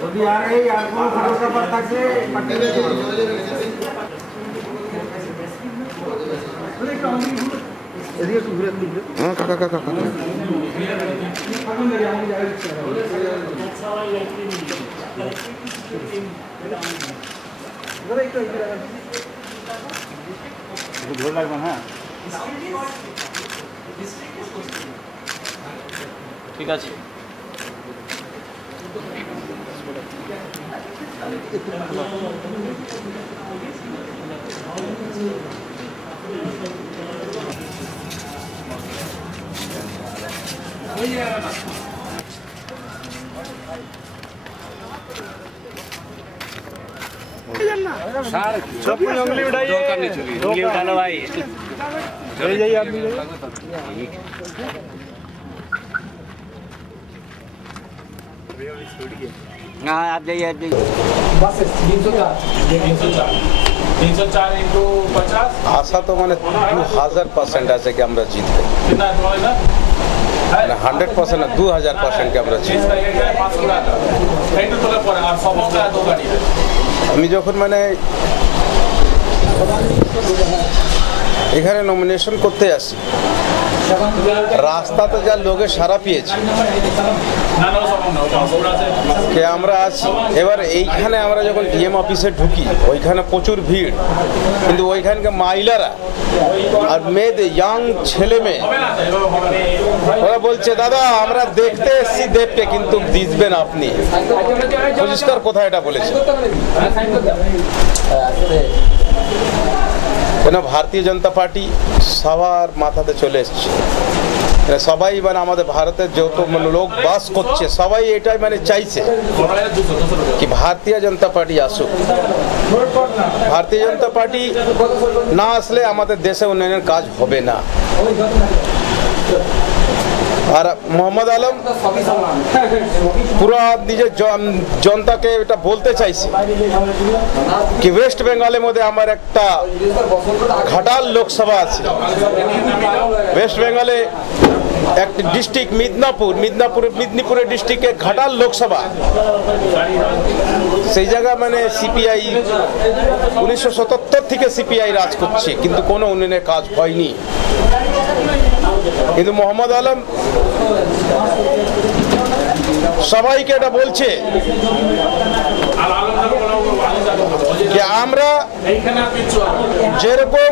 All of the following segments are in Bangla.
যদি আর এই আর কোনো খারাপ ব্যাপার থাকছে এদিকে একটু ঘুরে দিন। হ্যাঁ কাকা কাকা কাকা ধরে লাগবে। হ্যাঁ ঠিক আছে। सब कुछ उंगली उठाइए, उंगली उठा लो भाई। ले जाइए आप भी। हाँ आप जाइए आप जाइए। बस 304 इंटू 50 आशा तो मैंने 2000% আছে কি আমরা জিতবে कितना तुम्हारे ना 100% না 2000% কি আমরা জিতবে। इसका एक है 5 किलो इंटू तो पर और 100 का 2 गाड़ी है। আমি যখন মানে এখানে নমিনেশন করতে আসি রাস্তাতে যা লোকে সারা পেয়েছে ना ना 100 ना 100 से কে আমরা আছি। এবার এইখানে আমরা যখন ডিএম অফিসে ঢুকি ওইখানে প্রচুর ভিড়, কিন্তু ওইখানকার মহিলারা আর মেয়েদের ইয়াং ছেলে মেয়ে ওরা বলছে দাদা আমরা দেখতে এসছি দেখতে কিন্তু দিবেন আপনি। পরিষ্কার কথা এটা বলেছে। কেন ভারতীয় জনতা পার্টি সবার মাথাতে চলে এসছে, সবাই মানে আমাদের ভারতের যত লোক বাস করছে সবাই এটাই মানে চাইছে কি ভারতীয় জনতা পার্টি আসুক। ভারতীয় জনতা পার্টি না আসলে আমাদের দেশে উন্নয়নের কাজ হবে না। আর মোহাম্মদ আলম পুরো নিজের জনতাকে এটা বলতে চাইছে কি ওয়েস্ট বেঙ্গলের মধ্যে আমার একটা ঘাটাল লোকসভা আছে। ওয়েস্ট বেঙ্গলে একটা ডিস্ট্রিক্ট মেদিনীপুরের ডিস্ট্রিক্টে ঘাটাল লোকসভা, সেই জায়গা মানে সিপিআই 1977 থেকে সিপিআই রাজ করছে কিন্তু কোনো উন্নয়নের কাজ হয়নি। কিন্তু মোহাম্মদ আলম সবাইকে এটা বলছে যে আমরা যেরকম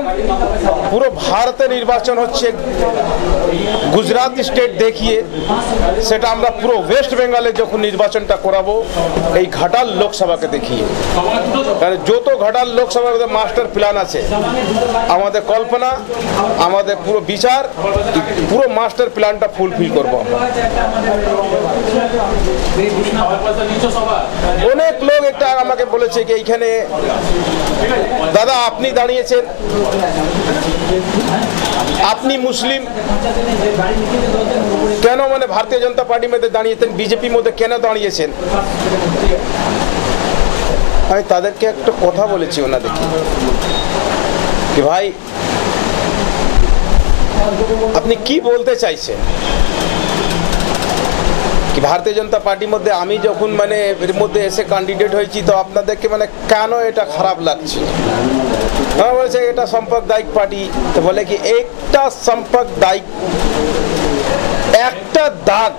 পুরো ভারতে নির্বাচন হচ্ছে গুজরাট স্টেট দেখিয়ে সেটা আমরা পুরো ওয়েস্ট বেঙ্গলে যখন নির্বাচনটা করাবো এই ঘাটাল লোকসভাকে দেখিয়ে। কারণ যত ঘাটাল লোকসভার মাস্টার প্ল্যান আছে আমাদের কল্পনা আমাদের পুরো বিচার পুরো মাস্টার প্ল্যানটা ফুলফিল করবো। অনেক লোক একটা আমাকে বলেছে কি এইখানে দাদা আপনি দাঁড়িয়েছেন, আপনি মুসলিম কেন মানে ভারতীয় জনতা পার্টির মধ্যে দাঁড়িয়েছেন, বিজেপির মধ্যে কেন দাঁড়িয়েছেন? আমি তাদেরকে একটা কথা বলেছি ওনাদেরকে কি ভাই আপনি কি বলতে চাইছেন কি ভারতীয় জনতা পার্টির মধ্যে আমি যখন মানে এর মধ্যে এসে ক্যান্ডিডেট হয়েছি তো আপনাদেরকে মানে কেন এটা খারাপ লাগছে? বলেছে এটা সাম্প্রদায়িক পার্টি। তো বলে কি একটা সাম্প্রদায়িক একটা দাগ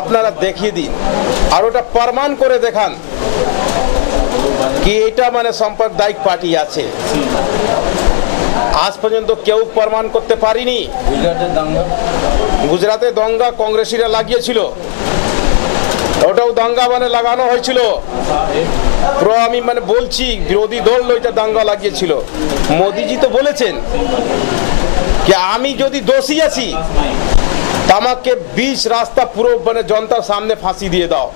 আপনারা দেখিয়ে দিন আর ওটা প্রমাণ করে দেখান কি এটা মানে সাম্প্রদায়িক পার্টি আছে। আজ পর্যন্ত কেউ প্রমাণ করতে পারিনি। গুজরাটে দঙ্গা কংগ্রেসীরা লাগিয়েছিল, ওটাও দাঙ্গা মানে লাগানো হয়েছিল। পুরো আমি মানে বলছি বিরোধী দল ওইটা দাঙ্গা লাগিয়েছিল। মোদিজি তো বলেছেন কি আমি যদি দোষী আছি আমাকে 20 রাস্তা পুরো মানে জনতার সামনে ফাঁসি দিয়ে দাও।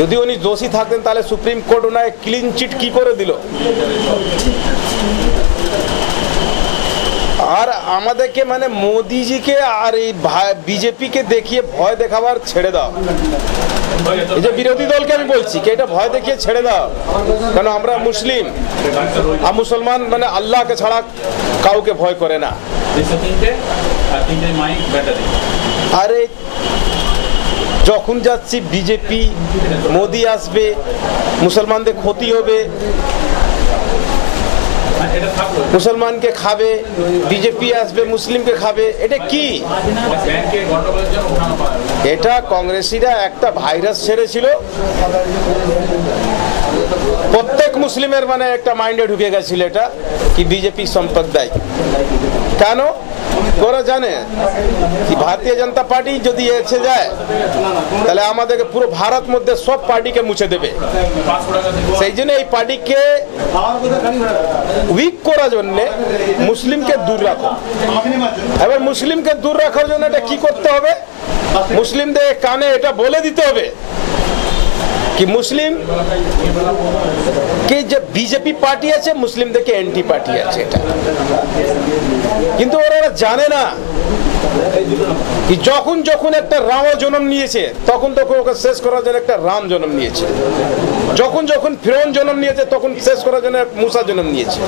যদি উনি দোষী থাকতেন তাহলে সুপ্রিম কোর্ট ওনায় ক্লিন চিট কি করে দিল? আর আমাদেরকে মানে মোদিজিকে আর এই বিজেপিকে দেখিয়ে ভয় দেখাবার ছেড়ে দাও। এই যে বিরোধী দলকে আমি বলছি কি এটা ভয় দেখিয়ে ছেড়ে দাও, কারণ আমরা মুসলিম আর মুসলমান মানে আল্লাহকে ছাড়া কাউকে ভয় করে না। আরে যখন যাচ্ছি বিজেপি মোদি আসবে, মুসলমানদের ক্ষতি হবে, এটা থাকলো মুসলমানকে খাবে, বিজেপি আসবে মুসলিমকে খাবে, এটা কি? ব্যাংকে গন্ডগোলের জন্য উঠানো পারে এটা কংগ্রেসীরা একটা ভাইরাস ছেড়েছিল, প্রত্যেক মুসলিমের মানে একটা মাইন্ডে ঢুকে গেছিল এটা কি বিজেপি সম্পদ দেয়। কেন? ওরা জানে কি ভারতীয় জনতা পার্টি যদি এসে যায় তাহলে আমাদেরকে পুরো ভারত মধ্যে সব পার্টিকে মুছে দেবে। 500 টাকা দিয়ে সেই জন্য এই পার্টিকে উইক করার জন্য মুসলিমকে দূর রাখো। এবার মুসলিমকে দূর রাখার জন্য এটা কি করতে হবে? মুসলিমদের কানে এটা বলে দিতে হবে কি মুসলিম কে যে বিজেপি পার্টি আছে, মুসলিমদেরকে এন্টি পার্টি আছে এটা। কিন্তু ওরা জানে না কি যখন যখন একটা রাম জন্ম নিয়েছে তখন তখন ওকে শেষ করার জন্য একটা রাম জন্ম নিয়েছে, যখন যখন ফিরৌন জন্ম নিয়েছে তখন শেষ করার জন্য মুসা জন্ম নিয়েছে,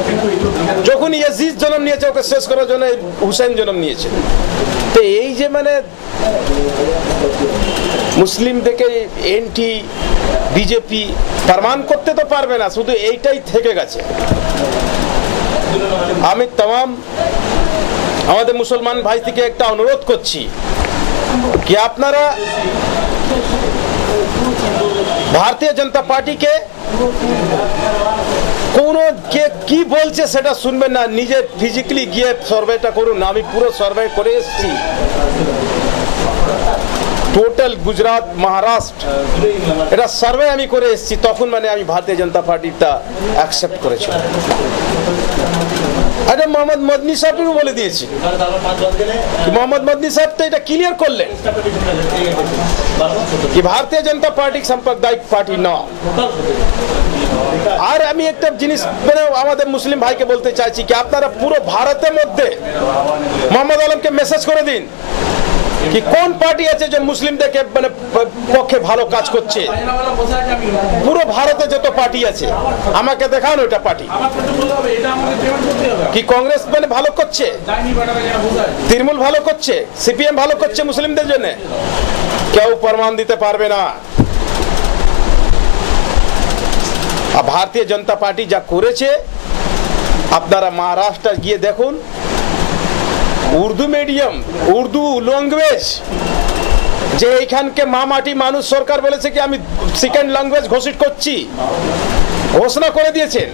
যখন ইয়াজিদ জন্ম নিয়েছে ওকে শেষ করার জন্য হুসাইন জন্ম নিয়েছে। তো এই যে মানে মুসলিমদেরকে এন্টি বিজেপি প্রমাণ করতে তো পারবে না, শুধু এইটাই থেকে গেছে। আমি तमाम আমাদের মুসলমান ভাই থেকে একটা অনুরোধ করছি কি আপনারা ভারতীয় জনতা পার্টিকে কোন কে কি বলছে সেটা শুনবেন না, নিজে ফিজিক্যালি গিয়ে সার্ভেটা করুন। আমি পুরো সার্ভে করে এসেছি, টোটাল গুজরাট মহারাষ্ট্র এটা সার্ভে আমি করে এসেছি, তখন মানে আমি ভারতীয় জনতা পার্টিটা অ্যাকসেপ্ট করেছি। আরে মোহাম্মদ মদনী সাহেবও বলে দিয়েছি, মোহাম্মদ মদনী সাহেব তো এটা ক্লিয়ার করলেন কি ভারতীয় জনতা পার্টি সাম্প্রদায়িক পার্টি না। আর আমি একটা জিনিস মানে আমাদের মুসলিম ভাইকে বলতে চাইছি কি আপনারা পুরো ভারতের মধ্যে মোহাম্মদ আলমকে মেসেজ করে দিন কি কোন পার্টি আছে যে মুসলিমদেরকে মানে পক্ষে ভালো কাজ করছে। পুরো ভারতে যত পার্টি আছে আমাকে দেখান ওটা পার্টি কি কংগ্রেস মানে ভালো করছে, তৃণমূল ভালো করছে, সিপিএম ভালো করছে মুসলিমদের জন্য, কেউ প্রমাণ দিতে পারবে না। আর ভারতীয় জনতা পার্টি যা করেছে আপনারা মহারাষ্ট্র গিয়ে দেখুন, উর্দু মিডিয়াম উর্দু ল্যাঙ্গুয়েজ যে এইখানকে মামাটি মানুষ সরকার বলেছে কি আমি সেকেন্ড ল্যাঙ্গুয়েজ ঘোষিত করছি, ঘোষণা করে দিয়েছেন,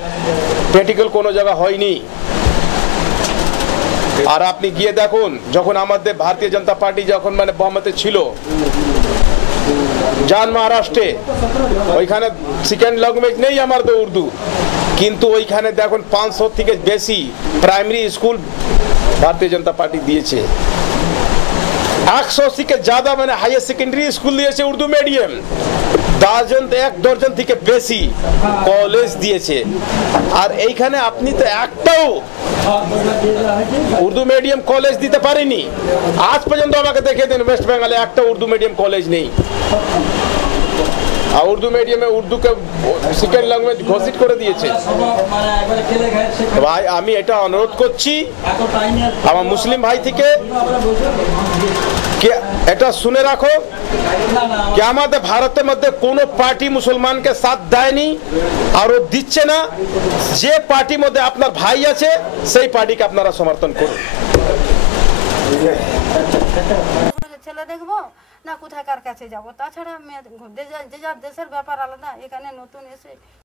প্র্যাকটিক্যাল কোনো জায়গা হয়নি। আর আপনি গিয়ে দেখুন যখন আমাদের ভারতীয় জনতা পার্টি যখন মানে বহমতে ছিল যান মহারাষ্ট্রে, ওইখানে সেকেন্ড ল্যাঙ্গুয়েজ নেই আমাদের উর্দু, কিন্তু ওইখানে দেখুন 500 থেকে বেশি primary school Bharatiya Janata party दिए 180 के ज्यादा मैंने हायर सेकेंडरी स्कूल दिए उर्दू मीडियम, एक दर्जन থেকে বেশি কলেজ দিয়েছে। আর এইখানে আপনি তো একটাও উর্দু মিডিয়াম কলেজ দিতে পারেনি। আজ পর্যন্ত আমাকে দেখিয়ে দিন ওয়েস্ট বেঙ্গলে একটা উর্দু মিডিয়াম কলেজ নেই। আর উর্দু মিডিয়ামে উর্দু কে সেকেন্ড ল্যাঙ্গুয়েজ ঘোষিত করে দিয়েছে। ভাই আমি এটা অনুরোধ করছি আমার মুসলিম ভাই থেকে এটা শুনে রাখো कि আমাদের ভারতের মধ্যে কোনো পার্টি মুসলমানকে সাথ দেয়নি আর ও দিচ্ছে না। যে পার্টির মধ্যে আপনার ভাই আছে সেই পার্টিকে আপনারা সমর্থন করুন। ছেলে দেখবো না কোথাকার কাছে যাবো, তাছাড়া যে যার দেশের ব্যাপার আলাদা, এখানে নতুন এসে